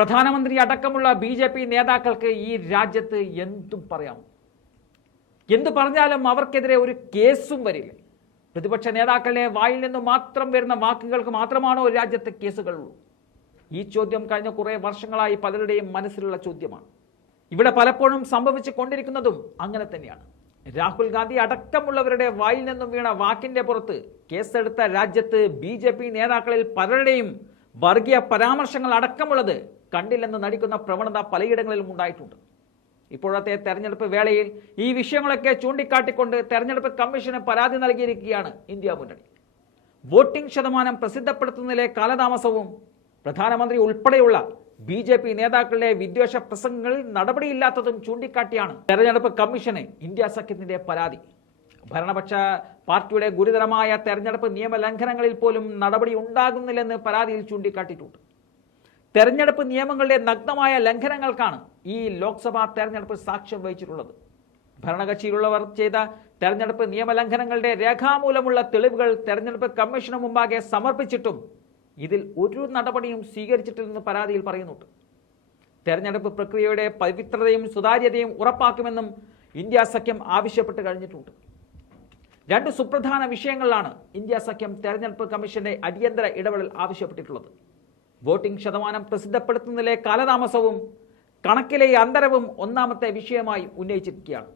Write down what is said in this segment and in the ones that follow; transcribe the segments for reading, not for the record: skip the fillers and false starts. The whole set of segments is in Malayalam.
പ്രധാനമന്ത്രി അടക്കമുള്ള ബി.ജെ.പി. നേതാക്കൾക്ക് ഈ രാജ്യത്ത് എന്തും പറയാം. എന്തു പറഞ്ഞാലും അവർക്കെതിരെ ഒരു കേസും വരില്ല. പ്രതിപക്ഷ നേതാക്കളുടെ വായിൽ നിന്ന് മാത്രം വരുന്ന വാക്കുകൾക്ക് മാത്രമാണോ ഒരു രാജ്യത്ത് കേസുകളുള്ളൂ? ഈ ചോദ്യം കഴിഞ്ഞ കുറേ വർഷങ്ങളായി പലരുടെയും മനസ്സിലുള്ള ചോദ്യമാണ്. ഇവിടെ പലപ്പോഴും സംഭവിച്ചു കൊണ്ടിരിക്കുന്നതും അങ്ങനെ തന്നെയാണ്. രാഹുൽ ഗാന്ധി അടക്കമുള്ളവരുടെ വായിൽ നിന്നും വീണ വാക്കിന്റെ പുറത്ത് കേസെടുത്ത രാജ്യത്ത് ബി.ജെ.പി. നേതാക്കളിൽ പലരുടെയും വർഗീയ പരാമർശങ്ങൾ അടക്കമുള്ളത് കണ്ടില്ലെന്ന് നടിക്കുന്ന പ്രവണത പലയിടങ്ങളിലും ഉണ്ടായിട്ടുണ്ട്. ഇപ്പോഴത്തെ തെരഞ്ഞെടുപ്പ് വേളയിൽ ഈ വിഷയങ്ങളൊക്കെ ചൂണ്ടിക്കാട്ടിക്കൊണ്ട് തെരഞ്ഞെടുപ്പ് കമ്മീഷന് പരാതി നൽകിയിരിക്കുകയാണ് ഇന്ത്യ മുന്നണി. വോട്ടിംഗ് ശതമാനം പ്രസിദ്ധപ്പെടുത്തുന്നതിലെ കാലതാമസവും പ്രധാനമന്ത്രി ഉൾപ്പെടെയുള്ള ബി.ജെ.പി. നേതാക്കളുടെ വിദ്വേഷ പ്രസംഗങ്ങളിൽ നടപടിയില്ലാത്തതും ചൂണ്ടിക്കാട്ടിയാണ് തെരഞ്ഞെടുപ്പ് കമ്മീഷന് ഇന്ത്യ സഖ്യത്തിന്റെ പരാതി. ഭരണപക്ഷ പാർട്ടിയുടെ ഗുരുതരമായ തെരഞ്ഞെടുപ്പ് നിയമലംഘനങ്ങളിൽ പോലും നടപടി ഉണ്ടാകുന്നില്ലെന്ന് പരാതിയിൽ ചൂണ്ടിക്കാട്ടിയിട്ടുണ്ട്. തെരഞ്ഞെടുപ്പ് നിയമങ്ങളുടെ നഗ്നമായ ലംഘനങ്ങൾക്കാണ് ഈ ലോക്സഭാ തെരഞ്ഞെടുപ്പ് സാക്ഷ്യം വഹിച്ചിട്ടുള്ളത്. ഭരണകക്ഷിയിലുള്ളവർ ചെയ്ത തെരഞ്ഞെടുപ്പ് നിയമലംഘനങ്ങളുടെ രേഖാമൂലമുള്ള തെളിവുകൾ തെരഞ്ഞെടുപ്പ് കമ്മീഷന് മുമ്പാകെ സമർപ്പിച്ചിട്ടും ഇതിൽ ഒരു നടപടിയും സ്വീകരിച്ചിട്ടില്ലെന്ന് പരാതിയിൽ പറയുന്നുണ്ട്. തെരഞ്ഞെടുപ്പ് പ്രക്രിയയുടെ പവിത്രതയും സുതാര്യതയും ഉറപ്പാക്കുമെന്നും ഇന്ത്യ സഖ്യം ആവശ്യപ്പെട്ട് കഴിഞ്ഞിട്ടുണ്ട്. രണ്ട് സുപ്രധാന വിഷയങ്ങളിലാണ് ഇന്ത്യ സഖ്യം തെരഞ്ഞെടുപ്പ് കമ്മീഷന്റെ അടിയന്തര ഇടപെടൽ ആവശ്യപ്പെട്ടിട്ടുള്ളത്. വോട്ടിംഗ് ശതമാനം പ്രസിദ്ധപ്പെടുത്തുന്നതിലെ കാലതാമസവും കണക്കിലെ അന്തരവും ഒന്നാമത്തെ വിഷയമായി ഉന്നയിച്ചിരിക്കുകയാണ്.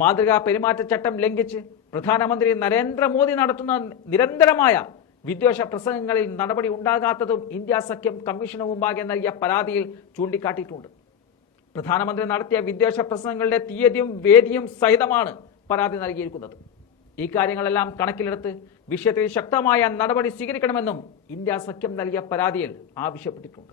മാതൃകാ പെരുമാറ്റച്ചട്ടം ലംഘിച്ച് പ്രധാനമന്ത്രി നരേന്ദ്രമോദി നടത്തുന്ന നിരന്തരമായ വിദ്വേഷ പ്രസംഗങ്ങളിൽ നടപടി ഉണ്ടാകാത്തതും ഇന്ത്യ സഖ്യം കമ്മീഷന് മുമ്പാകെ നൽകിയ പരാതിയിൽ ചൂണ്ടിക്കാട്ടിയിട്ടുണ്ട്. പ്രധാനമന്ത്രി നടത്തിയ വിദ്വേഷ പ്രസംഗങ്ങളുടെ തീയതിയും വേദിയും സഹിതമാണ് പരാതി നൽകിയിരിക്കുന്നത്. ഈ കാര്യങ്ങളെല്ലാം കണക്കിലെടുത്ത് വിഷയത്തിൽ ശക്തമായ നടപടി സ്വീകരിക്കണമെന്നും ഇന്ത്യ സഖ്യം നൽകിയ പരാതിയിൽ ആവശ്യപ്പെട്ടിട്ടുണ്ട്.